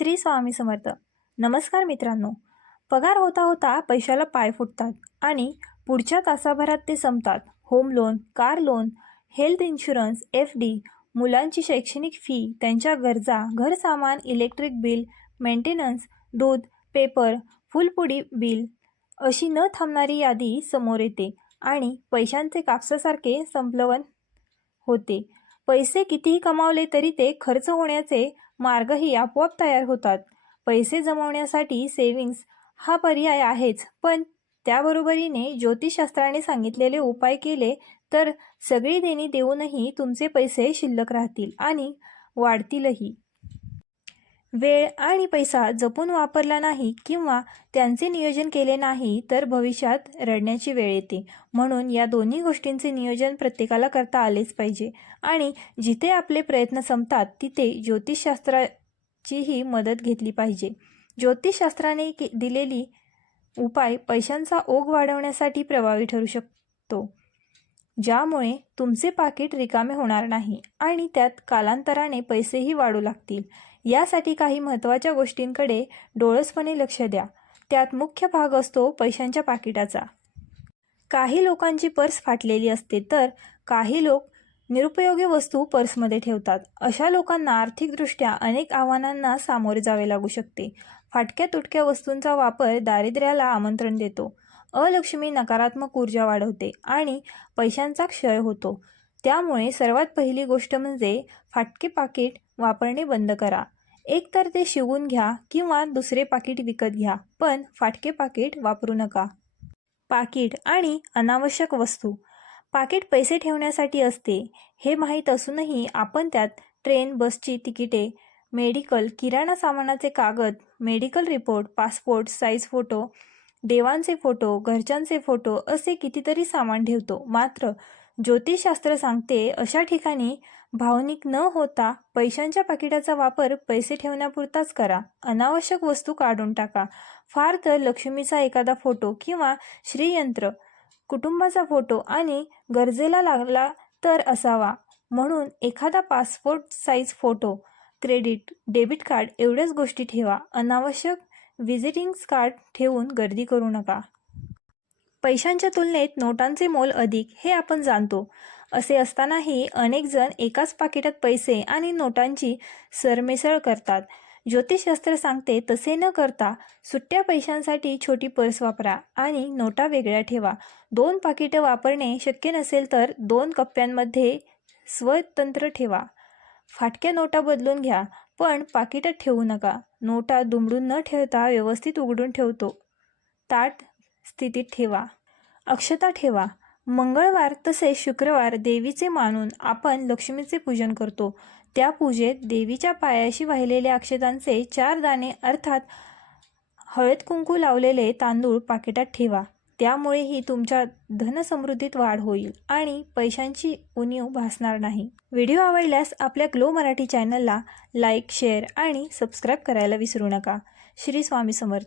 श्री स्वामी समर्थ. नमस्कार मित्रांनो. पगार होता होता पैशाला पाय फुटतात आणि पुढच्या तासाभरात ते संपतात. Home loan car loan health insurance F D मुलांची शैक्षणिक फी त्यांच्या गरजा घर सामान इलेक्ट्रिक बिल मेंटेनन्स दूध पेपर फुलपुडी बिल अशी न थांबणारी यादी समोर येते आणि पैशांचे कापसासारखे संपलवन होते. पैसे कितीही कमावले तरी ते खर्च होण्याचे मार्गही आपोआप तयार होतात. पैसे जमवण्यासाठी सेविंग्स हा पर्याय आहेच पण त्याबरोबरीने ज्योतिषशास्त्राने सांगितलेले उपाय केले तर सगळी देणी देऊनही तुमचे पैसे शिल्लक राहतील आणि वाढतीलही. वेळ आणि पैसा जपून वापरला नाही किंवा त्यांचे नियोजन केले नाही तर भविष्यात रडण्याची वेळ येते. म्हणून या दोन्ही गोष्टींचे नियोजन प्रत्येकाला करता आलेच पाहिजे. आणि जिथे आपले प्रयत्न संपतात तिथे ज्योतिषशास्त्राचीही मदत घेतली पाहिजे. ज्योतिषशास्त्राने दिलेली उपाय पैशांचा ओघ वाढवण्यासाठी प्रभावी ठरू शकतो. ज्यामुळे तुमचे पाकिट रिकामे होणार नाही आणि त्यात कालांतराने पैसेही वाढू लागतील. यासाठी काही महत्त्वाच्या गोष्टींकडे डोळसपणे लक्ष द्या. त्यात मुख्य भाग असतो पैशांच्या पाकिटाचा. काही लोकांची पर्स फाटलेली असते तर काही लोक निरुपयोगी वस्तू पर्समध्ये ठेवतात. अशा लोकांना आर्थिकदृष्ट्या अनेक आव्हानांना सामोरे जावे लागू शकते. फाटक्या तुटक्या वस्तूंचा वापर दारिद्र्याला आमंत्रण देतो. अलक्ष्मी नकारात्मक ऊर्जा वाढवते आणि पैशांचा क्षय होतो. त्यामुळे सर्वात पहिली गोष्ट म्हणजे फाटके पाकिट वापरणे बंद करा. एक तर ते शिवून घ्या किंवा दुसरे पाकिट विकत घ्या पण फाटके पाकिट वापरू नका. पाकिट आणि अनावश्यक वस्तू. पाकिट पैसे ठेवण्यासाठी असते. हे माहीत असूनही आपण त्यात ट्रेन बसची तिकिटे मेडिकल किराणा सामानाचे कागद medical report passport size photo देवांचे फोटो घरच्यांचे फोटो असे कितीतरी सामान ठेवतो. मात्र ज्योतिषशास्त्र सांगते अशा ठिकाणी भावनिक न होता पैशांच्या पाकिटाचा वापर पैसे ठेवण्यापुरताच करा. अनावश्यक वस्तू काढून टाका. फार तर लक्ष्मीचा एखादा फोटो किंवा श्रीयंत्र कुटुंबाचा फोटो आणि गरजेला लागला तर असावा. म्हणून एखादा passport size photo credit debit card एवढ्याच गोष्टी ठेवा. अनावश्यक व्हिजिटिंग्स कार्ड ठेवून गर्दी करू नका. पैशांच्या तुलनेत नोटांचे मोल अधिक हे आपण जाणतो. असे असतानाही अनेक जण एकाच पाकिटात पैसे आणि नोटांची सरमिसळ करतात. ज्योतिषशास्त्र सांगते तसे न करता सुट्ट्या पैशांसाठी छोटी पर्स वापरा आणि नोटा वेगळ्या ठेवा. दोन पाकिटं वापरणे शक्य नसेल तर दोन कप्प्यांमध्ये स्वतंत्र ठेवा. फाटक्या नोटा बदलून घ्या. पण पाकिटात ठेवू नका. नोटा दुमडून न ठेवता व्यवस्थित उघडून ठेवतो. ताट स्थितीत ठेवा. अक्षता ठेवा. मंगळवार तसेच शुक्रवार देवीचे मानून आपण लक्ष्मीचे पूजन करतो. त्या पूजेत देवीच्या पायाशी वाहिलेल्या अक्षतांचे चार दाणे अर्थात हळद कुंकू लावलेले तांदूळ पाकिटात ठेवा. त्यामुळेही तुमच्या धनसमृद्धीत वाढ होईल आणि पैशांची उणीव भासणार नाही. व्हिडिओ आवडल्यास आपल्या ग्लो मराठी चॅनलला लाईक शेअर आणि सबस्क्राईब करायला विसरू नका. श्री स्वामी समर्थ.